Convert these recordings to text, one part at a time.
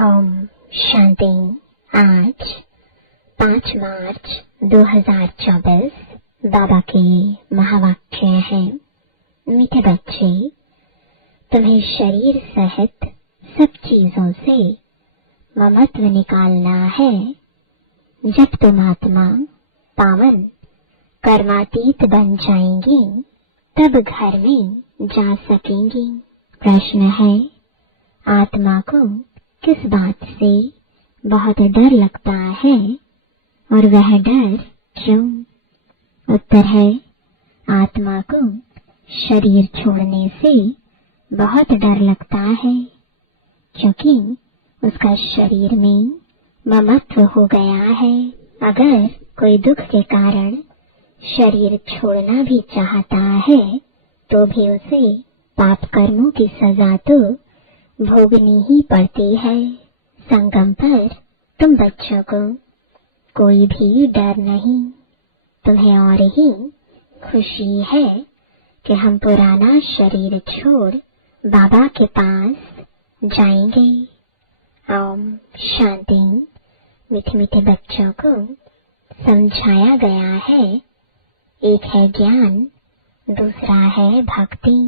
ओम शांति। आज 5 मार्च 2024 बाबा के महावाक्य हैं। मीठे बच्चे, तुम्हें शरीर सहित सब चीजों से ममत्व निकालना है। जब तुम आत्मा पावन कर्मातीत बन जाएंगी तब घर में जा सकेंगी। प्रश्न है, आत्मा को किस बात से बहुत डर लगता है और वह डर क्यों? उत्तर है, आत्मा को शरीर छोड़ने से बहुत डर लगता है क्योंकि उसका शरीर में ममत्व हो गया है। अगर कोई दुख के कारण शरीर छोड़ना भी चाहता है तो भी उसे पाप कर्मों की सजा तो भोगनी ही पड़ती है। संगम पर तुम बच्चों को कोई भी डर नहीं, तुम्हें और ही खुशी है कि हम पुराना शरीर छोड़ बाबा के पास जाएंगे। ओम शांति। मीठे मीठे बच्चों को समझाया गया है, एक है ज्ञान, दूसरा है भक्ति।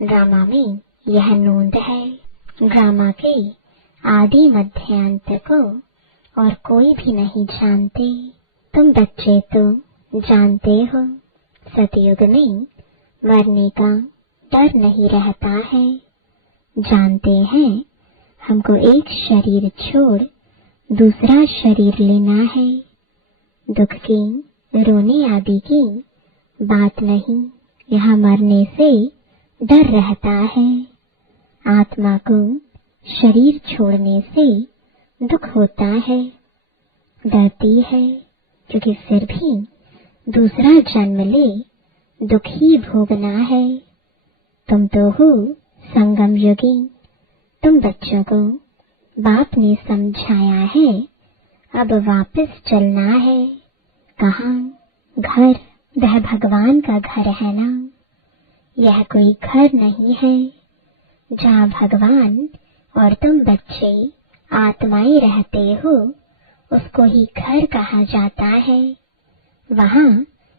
ड्रामा में यह नोंद है। ड्रामा के आदि मध्य अंत को और कोई भी नहीं जानते। तुम बच्चे तो जानते हो, सतयुग में मरने का डर नहीं रहता है। जानते हैं हमको एक शरीर छोड़ दूसरा शरीर लेना है। दुख की, रोने आदि की बात नहीं, यहाँ मरने से डर रहता है। आत्मा को शरीर छोड़ने से दुख होता है, डरती है क्योंकि फिर भी दूसरा जन्म ले दुख ही भोगना है। तुम तो हो संगम योगी। तुम बच्चों को बाप ने समझाया है, अब वापस चलना है। कहाँ? घर। वह भगवान का घर है ना, यह कोई घर नहीं है। जहाँ भगवान और तुम बच्चे आत्माएं रहते हो उसको ही घर कहा जाता है। वहाँ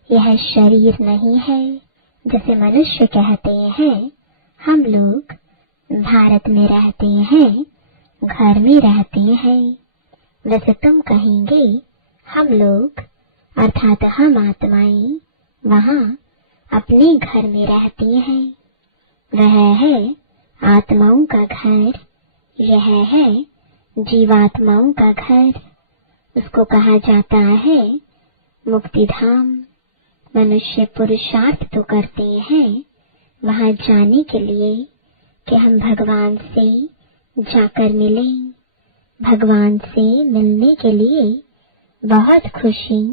यह शरीर नहीं है। जैसे मनुष्य कहते हैं हम लोग भारत में रहते हैं, घर में रहते हैं, वैसे तुम कहेंगे हम लोग अर्थात हम आत्माएं वहाँ अपने घर में रहती हैं। वह है आत्माओं का घर, यह है जीवात्माओं का घर। उसको कहा जाता है मुक्ति धाम। मनुष्य पुरुषार्थ तो करते हैं वहाँ जाने के लिए कि हम भगवान से जाकर मिलें। भगवान से मिलने के लिए बहुत खुशी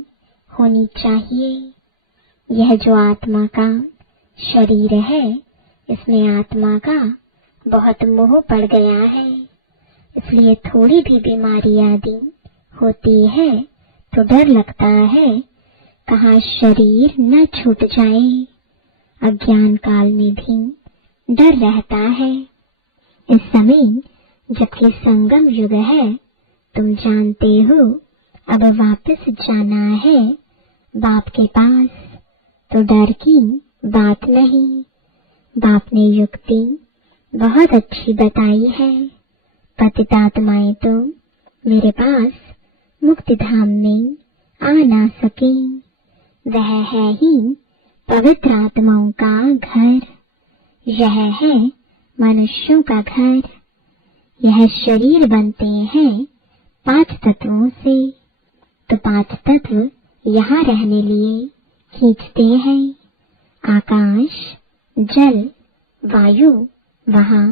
होनी चाहिए। यह जो आत्मा का शरीर है, इसमें आत्मा का बहुत मोह पड़ गया है, इसलिए थोड़ी भी बीमारी आदि होती है तो डर लगता है कहाँ शरीर न छूट जाए। अज्ञान काल में भी डर रहता है। इस समय जबकि संगम युग है, तुम जानते हो अब वापस जाना है बाप के पास, तो डर की बात नहीं। बाप ने युक्ति बहुत अच्छी बताई है। पतितात्माएं तो मेरे पास मुक्ति धाम में आ ना सके। वह है ही पवित्र आत्माओं का घर, यह है मनुष्यों का घर। यह शरीर बनते हैं 5 तत्वों से, तो 5 तत्व यहाँ रहने लिए खींचते हैं। आकाश, जल, वायु, वहाँ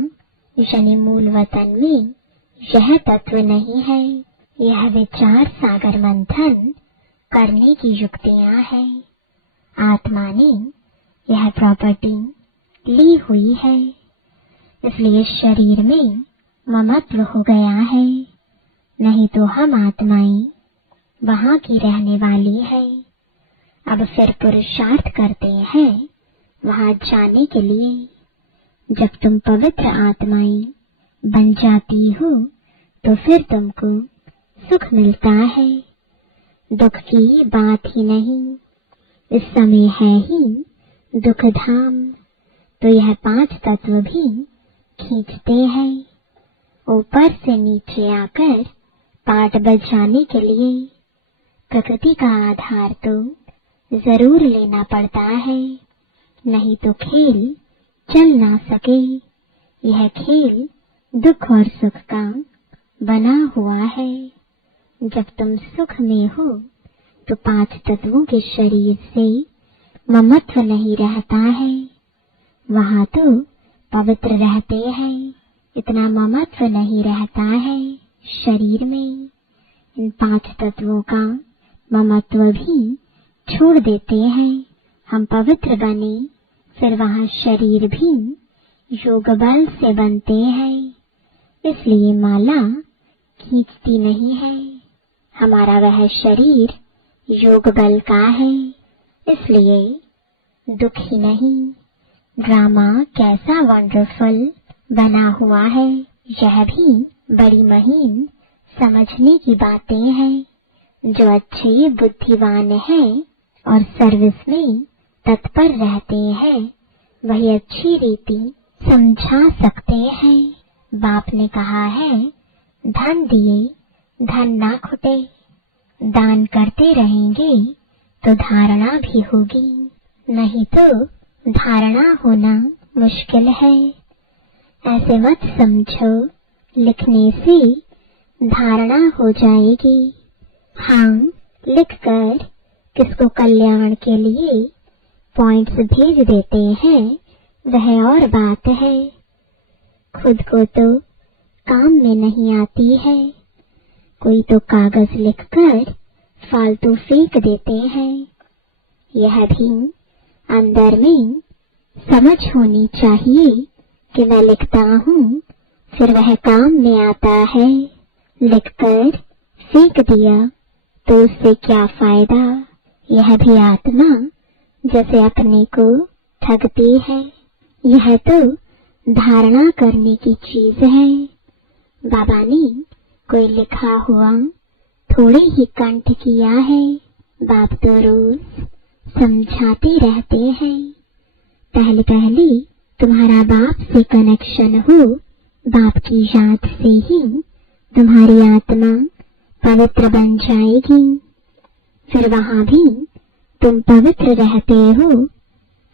यानी मूल वतन में यह तत्व नहीं है। यह विचार सागर मंथन करने की युक्तियां हैं। आत्मा ने यह प्रॉपर्टी ली हुई है, इसलिए शरीर में ममत्व हो गया है। नहीं तो हम आत्माएं वहाँ की रहने वाली है। अब फिर पुरुषार्थ करते हैं वहाँ जाने के लिए। जब तुम पवित्र आत्माएं बन जाती हो तो फिर तुमको सुख मिलता है। दुख की बात ही नहीं, इस समय है ही दुख धाम। तो यह 5 तत्व भी खींचते हैं ऊपर से नीचे आकर पाठ बजाने के लिए। प्रकृति का आधार तो जरूर लेना पड़ता है, नहीं तो खेल चल ना सके। यह खेल दुख और सुख का बना हुआ है। जब तुम सुख में हो तो 5 तत्वों के शरीर से ममत्व नहीं रहता है, वहां तो पवित्र रहते हैं। इतना ममत्व नहीं रहता है शरीर में। इन 5 तत्वों का ममत्व भी छोड़ देते हैं। हम पवित्र बने, फिर वहां शरीर भी योग बल से बनते हैं। इसलिए माला खींचती नहीं है। हमारा वह शरीर योग बल का है, इसलिए दुख ही नहीं। ड्रामा कैसा वंडरफुल बना हुआ है, यह भी बड़ी महीन समझने की बातें हैं। जो अच्छे बुद्धिमान हैं और सर्विस में तत्पर रहते हैं, वही अच्छी रीति समझा सकते हैं। बाप ने कहा है, धन दिए धन ना खुटे। दान करते रहेंगे तो धारणा भी होगी, नहीं तो धारणा होना मुश्किल है। ऐसे मत समझो लिखने से धारणा हो जाएगी। हाँ, लिखकर किसको कल्याण के लिए पॉइंट्स भेज देते हैं, वह और बात है। खुद को तो काम में नहीं आती है। कोई तो कागज लिखकर फालतू फेंक देते हैं। यह भी अंदर में समझ होनी चाहिए कि मैं लिखता हूँ, फिर वह काम में आता है। लिखकर फेंक दिया तो उससे क्या फायदा। यह भी आत्मा जैसे अपने को ठगती है। यह तो धारणा करने की चीज है। बाबा ने कोई लिखा हुआ थोड़े ही कंठ किया है। बाप तो रोज समझाते रहते हैं। पहले पहले तुम्हारा बाप से कनेक्शन हो, बाप की याद से ही तुम्हारी आत्मा पवित्र बन जाएगी। फिर वहां भी तुम पवित्र रहते हो।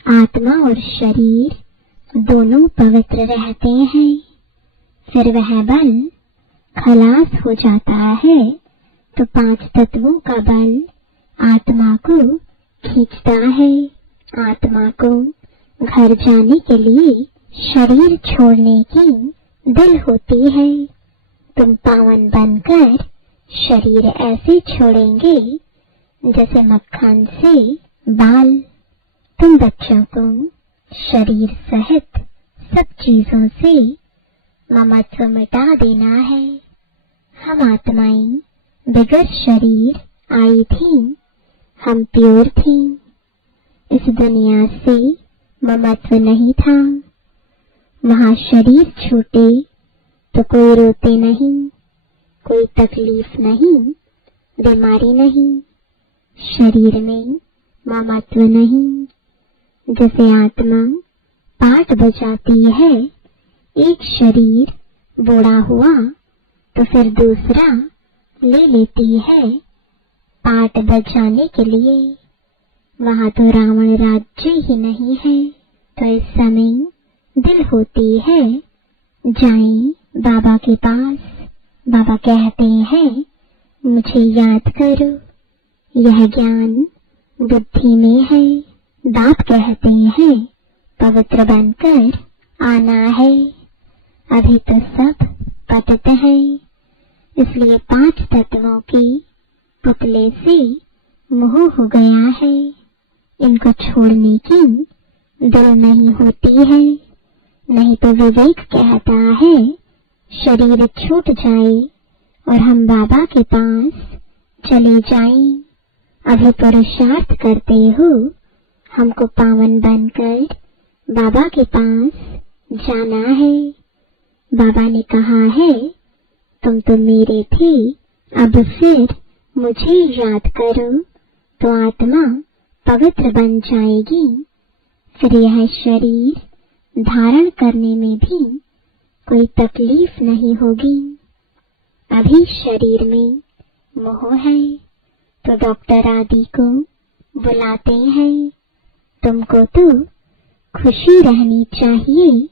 आत्मा और शरीर दोनों पवित्र रहते हैं। फिर वह बल खलास हो जाता है तो 5 तत्वों का बल आत्मा को खींचता है। आत्मा को घर जाने के लिए शरीर छोड़ने की दिल होती है। तुम पावन बनकर शरीर ऐसे छोड़ेंगे जैसे मक्खन से बाल। तुम बच्चों को शरीर सहित सब चीजों से ममत्व मिटा देना है। हम आत्माएं बगैर शरीर आई थी, हम प्योर थी। इस दुनिया से ममत्व नहीं था। वहां शरीर छूटे तो कोई रोते नहीं, कोई तकलीफ नहीं, बीमारी नहीं। शरीर में ममत्व नहीं। जैसे आत्मा पाठ बजाती है, एक शरीर बूढ़ा हुआ तो फिर दूसरा ले लेती है पाठ बजाने के लिए। वहां तो रावण राज्य ही नहीं है। तो इस समय दिल होती है जाएं बाबा के पास। बाबा कहते हैं मुझे याद करो। यह ज्ञान बुद्धि में है। बाप कहते हैं पवित्र बनकर आना है। अभी तो सब पतित है, इसलिए 5 तत्वों की पुतले से मोह हो गया है। इनको छोड़ने की दिल नहीं होती है। नहीं तो विवेक कहता है शरीर छूट जाए और हम बाबा के पास चले जाएं। अभी पुरुषार्थ करते हो हमको पावन बनकर बाबा के पास जाना है। बाबा ने कहा है तुम तो मेरे थे, अब फिर मुझे याद करो तो आत्मा पवित्र बन जाएगी। फिर यह शरीर धारण करने में भी कोई तकलीफ नहीं होगी। अभी शरीर में मोह है तो डॉक्टर आदि को बुलाते हैं। तुमको तो खुशी रहनी चाहिए।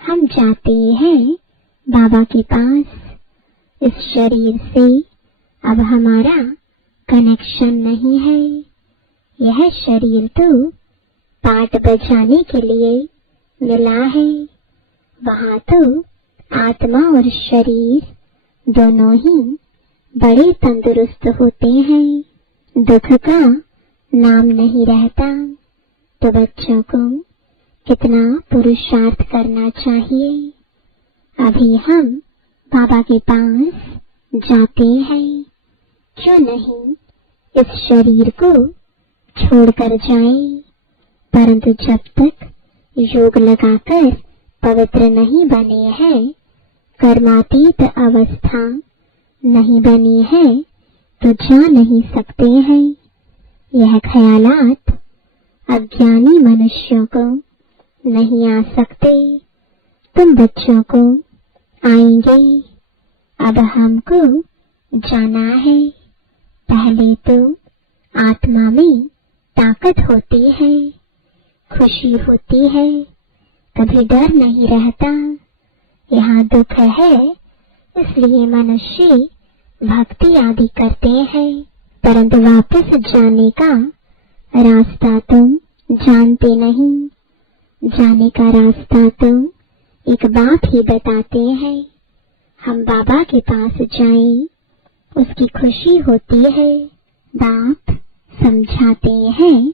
हम जाते हैं बाबा के पास। इस शरीर से अब हमारा कनेक्शन नहीं है। यह शरीर तो पाठ बजाने के लिए मिला है। वहां तो आत्मा और शरीर दोनों ही बड़े तंदुरुस्त होते हैं। दुख का नाम नहीं रहता। तो बच्चों को कितना पुरुषार्थ करना चाहिए। अभी हम बाबा के पास जाते हैं। क्यों नहीं इस शरीर को छोड़कर जाएं। परंतु जब तक योग लगाकर पवित्र नहीं बने हैं, कर्मातीत अवस्था नहीं बनी है, तो जा नहीं सकते हैं। यह ख्यालात अज्ञानी मनुष्यों को नहीं आ सकते। तुम बच्चों को आएंगे। अब हमको जाना है। पहले तो आत्मा में ताकत होती है, खुशी होती है, कभी डर नहीं रहता। यहाँ दुख है, इसलिए मनुष्य भक्ति आदि करते हैं, परंतु वापस जाने का रास्ता तुम जानते नहीं। जाने का रास्ता तो एक बाप ही बताते हैं। हम बाबा के पास जाएं, उसकी खुशी होती है। बाप समझाते हैं,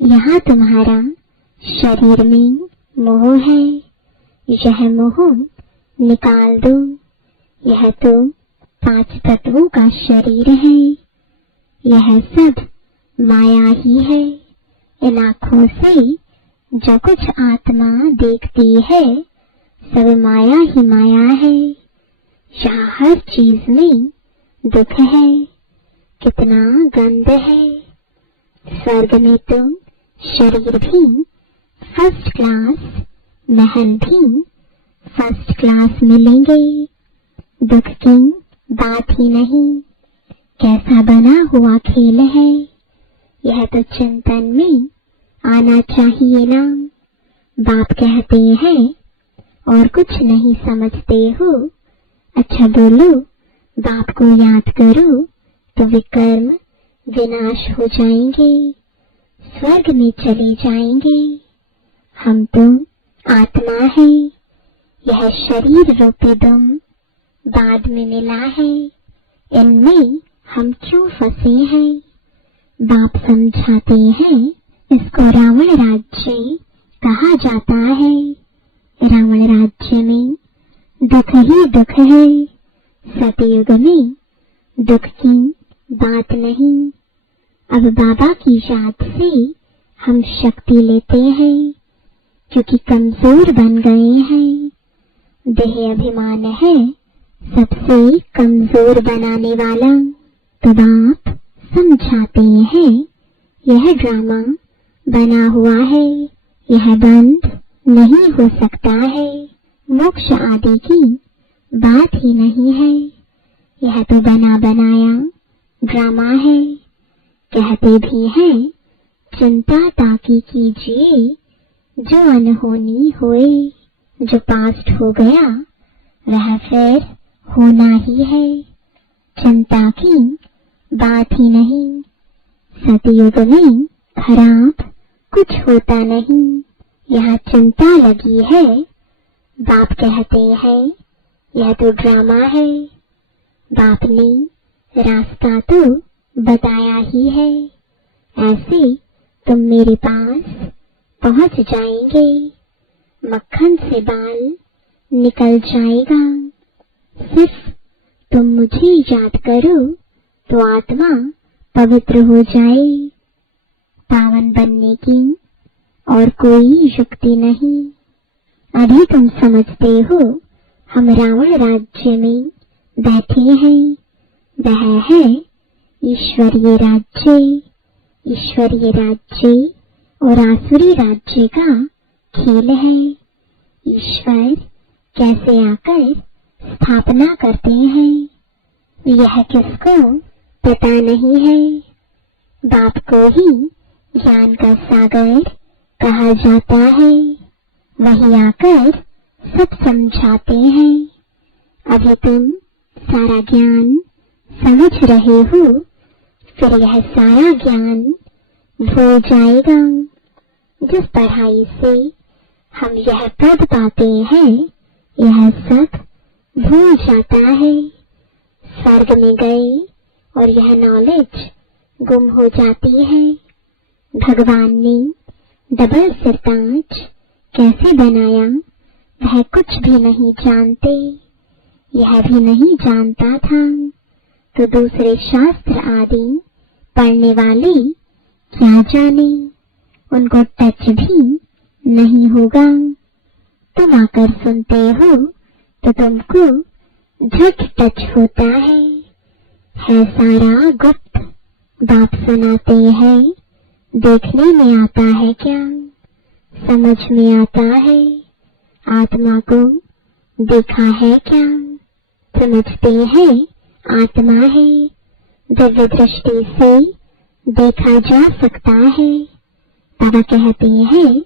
यहाँ तुम्हारा शरीर में मोह है, यह मोह निकाल दो। यह तो 5 तत्वों का शरीर है। यह सब माया ही है। इन आँखों से जो कुछ आत्मा देखती है, सब माया ही माया है। यहाँ हर चीज में दुख है, कितना गंध है। स्वर्ग में तो शरीर भी फर्स्ट क्लास, महल भी फर्स्ट क्लास मिलेंगे। दुख की बात ही नहीं। कैसा बना हुआ खेल है। यह तो चिंतन में आना चाहिए ना। बाप कहते हैं और कुछ नहीं समझते हो। अच्छा बोलो, बाप को याद करो तो विकर्म विनाश हो जाएंगे, स्वर्ग में चले जाएंगे। हम तो आत्मा है। यह शरीर रूपी दम बाद में मिला है। इनमें हम क्यों फंसे हैं। बाप समझाते हैं, इसको रावण राज्य कहा जाता है। रावण राज्य में दुख ही दुख है। सतयुग में दुख की बात नहीं। अब बाबा की याद से हम शक्ति लेते हैं, क्योंकि कमजोर बन गए हैं। देह अभिमान है सबसे कमजोर बनाने वाला। तो बाप समझाते हैं, यह ड्रामा बना हुआ है, यह बंद नहीं हो सकता है। मोक्ष आदि की बात ही नहीं है। यह तो बना बनाया ड्रामा है। कहते भी हैं, चिंता ताकि कीजिए जो अनहोनी होए। जो पास्ट हो गया वह फिर होना ही है। चिंता की बात ही नहीं। सतयुग में खराब कुछ होता नहीं। यहाँ चिंता लगी है। बाप कहते हैं, यह तो ड्रामा है। बाप ने रास्ता तो बताया ही है। ऐसे तुम मेरे पास पहुंच जाएंगे। मक्खन से बाल निकल जाएगा। सिर्फ तुम मुझे याद करो तो आत्मा पवित्र हो जाए। पावन बनने की और कोई युक्ति नहीं। अभी तुम समझते हो हम रावण राज्य में बैठे हैं, वह है ईश्वरीय राज्य। ईश्वरीय राज्य और आसुरी राज्य का खेल है। ईश्वर कैसे आकर स्थापना करते हैं यह किसको पता नहीं है। बाप को ही ज्ञान का सागर कहा जाता है। वही आकर सब समझाते हैं। अभी तुम सारा ज्ञान समझ रहे हो, फिर यह सारा ज्ञान भूल जाएगा। जिस पढ़ाई से हम यह पद पाते हैं, यह सब भूल जाता है। स्वर्ग में गए और यह नॉलेज गुम हो जाती है। भगवान ने डबल सिरताज कैसे बनाया वह कुछ भी नहीं जानते। यह भी नहीं जानता था तो दूसरे शास्त्र आदि पढ़ने वाले क्या जाने, उनको टच भी नहीं होगा। तुम आकर सुनते हो तो तुमको झट टच होता है सारा गुप्त। बाप सुनाते हैं, देखने में आता है क्या, समझ में आता है। आत्मा को देखा है क्या, समझते हैं आत्मा है। दिव्य दृष्टि से देखा जा सकता है। बाबा कहते हैं,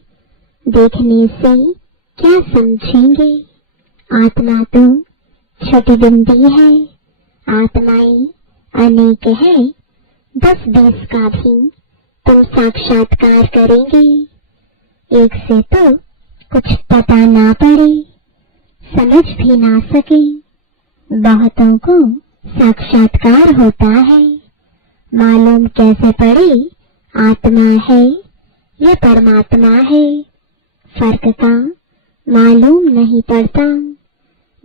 देखने से क्या समझेंगे, आत्मा तो छोटी बिंदी है, आत्माएं अनेक है। 10-20 का भी तुम साक्षात्कार करेंगे। एक से तो कुछ पता ना पड़े, समझ भी ना सके। बहुतों को साक्षात्कार होता है, मालूम कैसे पड़े आत्मा है या परमात्मा है, फर्क का मालूम नहीं पड़ता।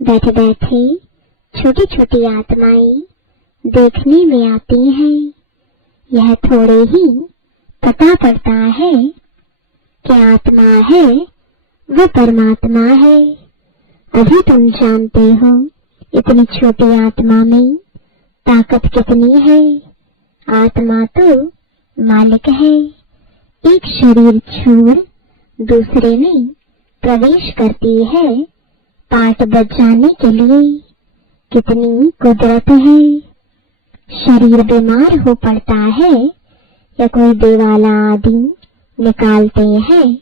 बैठे बैठे छोटी छोटी आत्माएं देखने में आती हैं। यह थोड़े ही पता पड़ता है कि आत्मा है वो परमात्मा है। अभी तुम जानते हो इतनी छोटी आत्मा में ताकत कितनी है। आत्मा तो मालिक है। एक शरीर छोड़ दूसरे में प्रवेश करती है पाठ बचाने के लिए। कितनी कुदरत है। शरीर बीमार हो पड़ता है या कोई देवाला आदि निकालते हैं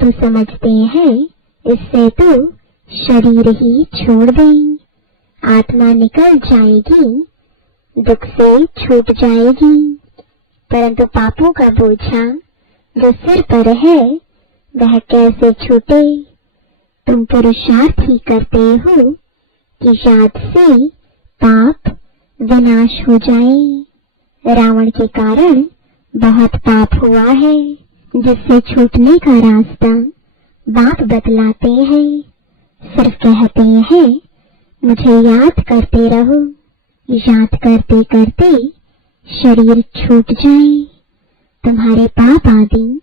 तो समझते हैं इससे तो शरीर ही छोड़ दें, आत्मा निकल जाएगी, दुख से छूट जाएगी। परंतु पापों का बोझा जो सिर पर है वह कैसे छूटे। तुम पुरुषार्थ ही करते हो कि याद से पाप विनाश हो जाए। रावण के कारण बहुत पाप हुआ है, जिससे छूटने का रास्ता बाप बतलाते हैं। सिर्फ कहते हैं मुझे याद करते रहो। याद करते करते शरीर छूट जाए, तुम्हारे पाप आदि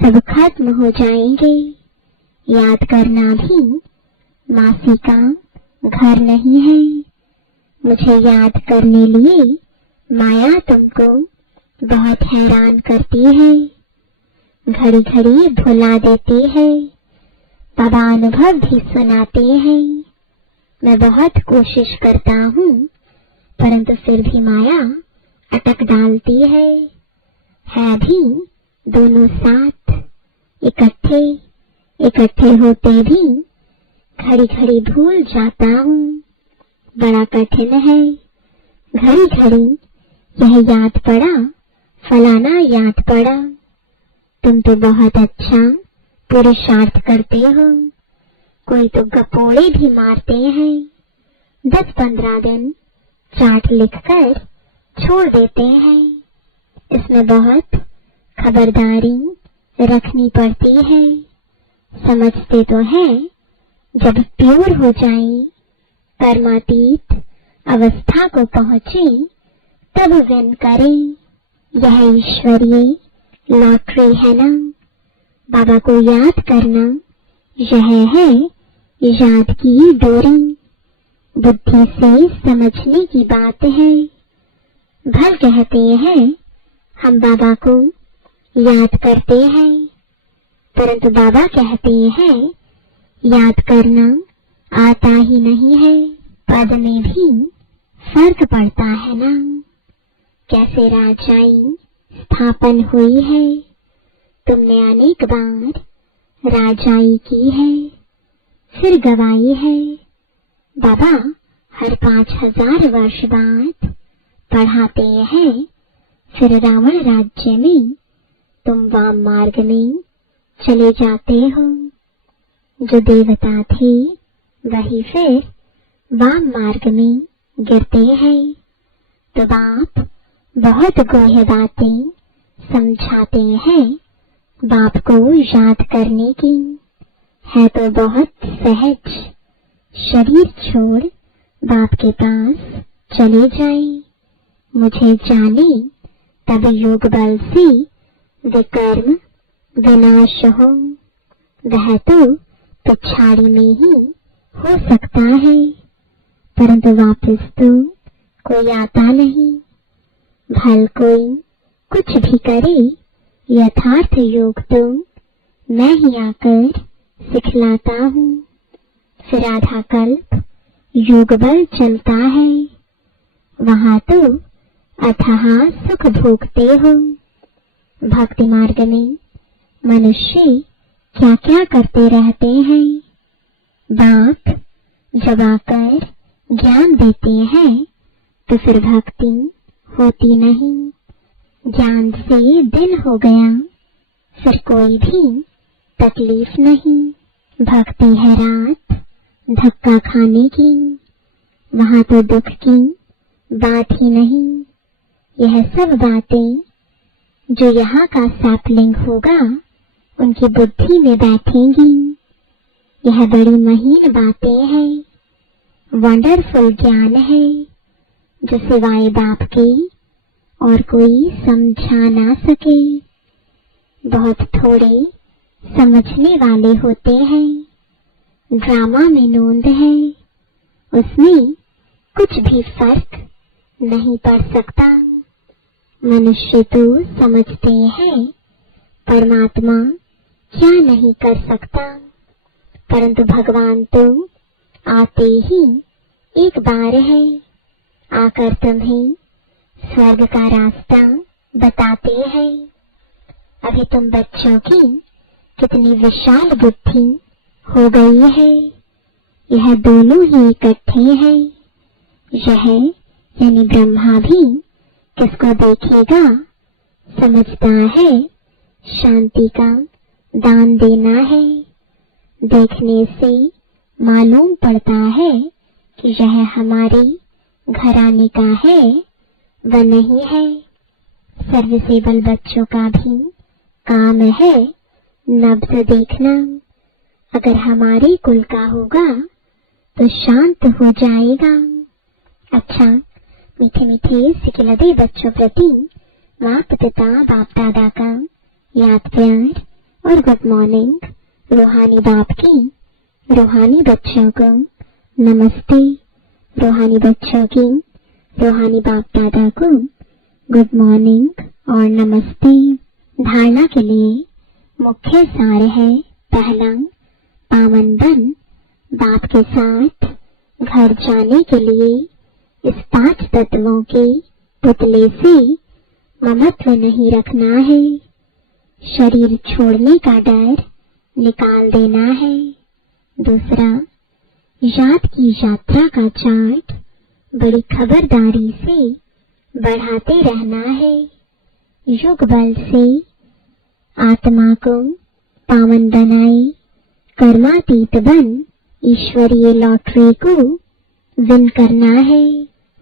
सब खत्म हो जाएंगे। याद करना भी मासी का घर नहीं है। मुझे याद करने लिए माया तुमको बहुत हैरान करती है, घड़ी घड़ी भुला देती है। बाबा अनुभव भी सुनाते हैं। मैं बहुत कोशिश करता हूँ परंतु फिर भी माया अटक डालती है भी दोनों साथ इकट्ठे होते भी घड़ी घड़ी भूल जाता हूँ। बड़ा कठिन है। घड़ी घड़ी यह याद पड़ा, फलाना याद पड़ा। तुम तो बहुत अच्छा पुरुषार्थ करते हो। कोई तो गपोड़े भी मारते हैं। 10-15 दिन चार्ट लिखकर छोड़ देते हैं। इसमें बहुत खबरदारी रखनी पड़ती है। समझते तो है जब प्योर हो जाए, परमातीत अवस्था को पहुंचे, तब विन करें। यह ईश्वरीय लॉटरी है ना। बाबा को याद करना यह है याद की डोरी। बुद्धि से समझने की बात है। भल कहते हैं हम बाबा को याद करते हैं, परंतु बाबा कहते हैं याद करना आता ही नहीं है। पद में भी फर्क पड़ता है ना। कैसे राजाई स्थापन हुई है, तुमने अनेक बार राजाई की है, फिर गवाई है। बाबा हर 5000 वर्ष बाद पढ़ाते हैं, फिर रावण राज्य में तुम वाम मार्ग में चले जाते हो। जो देवता थे वही फिर वाम मार्ग में गिरते हैं। तो बाप बहुत गूढ़ बातें समझाते हैं। बाप को याद करने की है तो बहुत सहज, शरीर छोड़ बाप के पास चले जाए। मुझे जाने तब योग बल से विकर्म विनाश हो। वह तो पिछाड़ी में ही हो सकता है, परंतु वापस तो कोई आता नहीं। भल कोई कुछ भी करे, यथार्थ योग तो मैं ही आकर सिखलाता हूँ। फिर आधा कल्प योग बल चलता है, वहाँ तो अथाह सुख भोगते हो। भक्ति मार्ग में मनुष्य क्या क्या करते रहते हैं। बाप जब आकर ज्ञान देते हैं तो फिर भक्ति होती नहीं। ज्ञान से दिन हो गया, फिर कोई भी तकलीफ नहीं। भक्ति है रात धक्का खाने की, वहाँ तो दुख की बात ही नहीं। यह सब बातें जो यहाँ का सैपलिंग होगा उनकी बुद्धि में बैठेंगी। यह बड़ी महीन बातें हैं, वंडरफुल ज्ञान है जो सिवाय बाप के और कोई समझा ना सके। बहुत थोड़े समझने वाले होते हैं। ड्रामा में नोंद है, उसमें कुछ भी फर्क नहीं पड़ सकता। मनुष्य तो समझते हैं परमात्मा क्या नहीं कर सकता, परंतु भगवान तो आते ही एक बार है, आकर तुम्हें स्वर्ग का रास्ता बताते हैं। अभी तुम बच्चों की कितनी विशाल बुद्धि हो गई है। यह दोनों ही इकट्ठे हैं। यह यानी ब्रह्मा भी किसको देखेगा, समझता है शांति का दान देना है। देखने से मालूम पड़ता है कि यह हमारे घराने का है व नहीं है। सर्विसेबल बच्चों का भी काम है नब्ज देखना। अगर हमारे कुल का होगा तो शांत हो जाएगा। अच्छा, मीठे मीठे सिखिलते बच्चों प्रति माता पिता बाप दादा का याद प्यार और गुड मॉर्निंग। रूहानी बाप की रूहानी बच्चों को नमस्ते। रूहानी बच्चों की रूहानी बाप दादा को गुड मॉर्निंग और नमस्ते। धारणा के लिए मुख्य सार है, पहला, पावन बन बाप के साथ घर जाने के लिए इस 5 तत्वों के पुतले से ममत्व नहीं रखना है। शरीर छोड़ने का डर निकाल देना है। दूसरा, याद की यात्रा का चार्ट बड़ी खबरदारी से बढ़ाते रहना है। युग बल से आत्मा को पावन बनाए, कर्मातीत बन ईश्वरीय लॉटरी को विन करना है।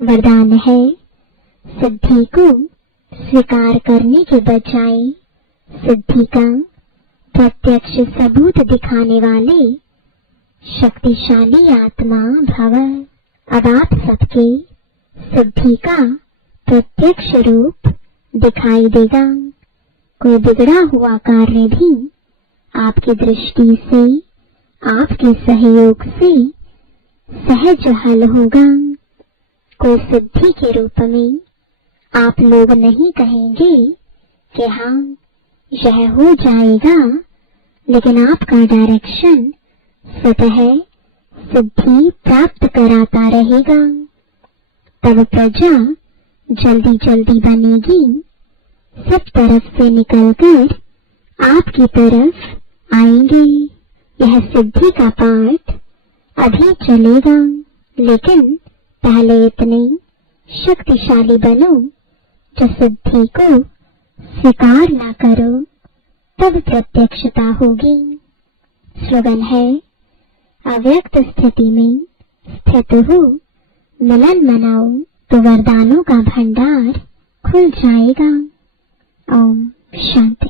वरदान है, सिद्धि को स्वीकार करने के बजाय सिद्धि का प्रत्यक्ष सबूत दिखाने वाले शक्तिशाली आत्मा भव। अब आप सबके सिद्धि का प्रत्यक्ष रूप दिखाई देगा। कोई बिगड़ा हुआ कार्य भी आपकी दृष्टि से, आपके सहयोग से सहज हल होगा। कोई सिद्धि के रूप में आप लोग नहीं कहेंगे कि हाँ यह हो जाएगा, लेकिन आपका डायरेक्शन स्वतः सिद्धि प्राप्त कराता रहेगा। तब प्रजा जल्दी जल्दी बनेगी, सब तरफ से निकलकर आपकी तरफ आएंगे। यह सिद्धि का पाठ अभी चलेगा, लेकिन पहले इतने शक्तिशाली बनो जो सिद्धि को स्वीकार ना करो, तब प्रत्यक्षता होगी। स्लोगन है, अव्यक्त स्थिति में स्थित हो, मिलन मनाओ तो वरदानों का भंडार खुल जाएगा। ओम शांति।